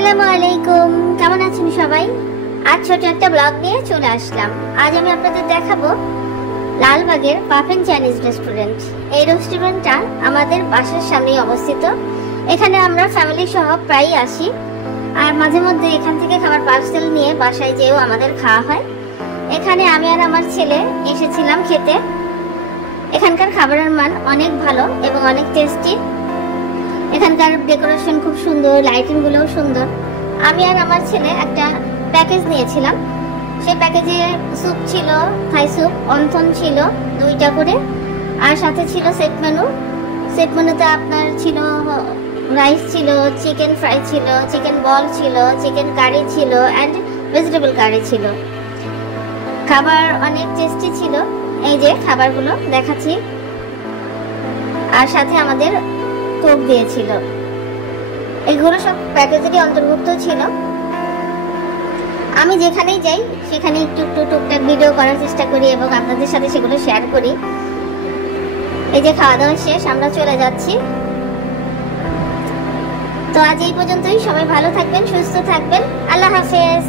আসসালামু আলাইকুম, কেমন আছেন সবাই? আজ ছোট একটা ব্লগ নিয়ে চলে আসলাম। আজ আমি আপনাদের দেখাবো লালবাগের পাফিন চাইনিজ রেস্টুরেন্ট। এই রেস্টুরেন্টটা আমাদের বাসার সামনেই অবস্থিত। এখানে আমরা ফ্যামিলি সহ প্রায়ই আসি, আর মাঝে মধ্যে এখান থেকে খাবার পার্সেল নিয়ে বাসায় যেও আমাদের খাওয়া হয়। এখানে আমি আর আমার ছেলে এসেছিলাম খেতে। এখানকার খাবারের মান অনেক ভালো এবং অনেক টেস্টি। এখানকার ডেকোরেশন খুব সুন্দর, লাইটিং গুলোও সুন্দর। আমি আর আমার ছেলে একটা প্যাকেজ নিয়েছিলাম। সেই প্যাকেজে স্যুপ ছিল, থাই স্যুপ, অন্থন ছিল 2টা করে, আর সাথে ছিল সেট মেনু। সেট মেনুতে আপনার ছিল রাইস ছিল, চিকেন ফ্রাই ছিল, চিকেন বল ছিল, চিকেন কারি ছিল অ্যান্ড ভেজিটেবল কারি ছিল। খাবার অনেক টেস্টি ছিল। এই যে খাবারগুলো দেখাচ্ছি, আর সাথে আমাদের কোক দিয়েছিল। এগুলো সব প্যাকেজেরই অন্তর্ভুক্ত ছিল। আমি যেখানেই যাই সেখানে একটু টুকটাক ভিডিও করার চেষ্টা করি এবং আপনাদের সাথে সেগুলো শেয়ার করি। এই যে খাওয়া দাওয়া শেষ, আমরা চলে যাচ্ছি। তো আজ এই পর্যন্তই। সবাই ভালো থাকবেন, সুস্থ থাকবেন। আল্লাহ হাফেজ।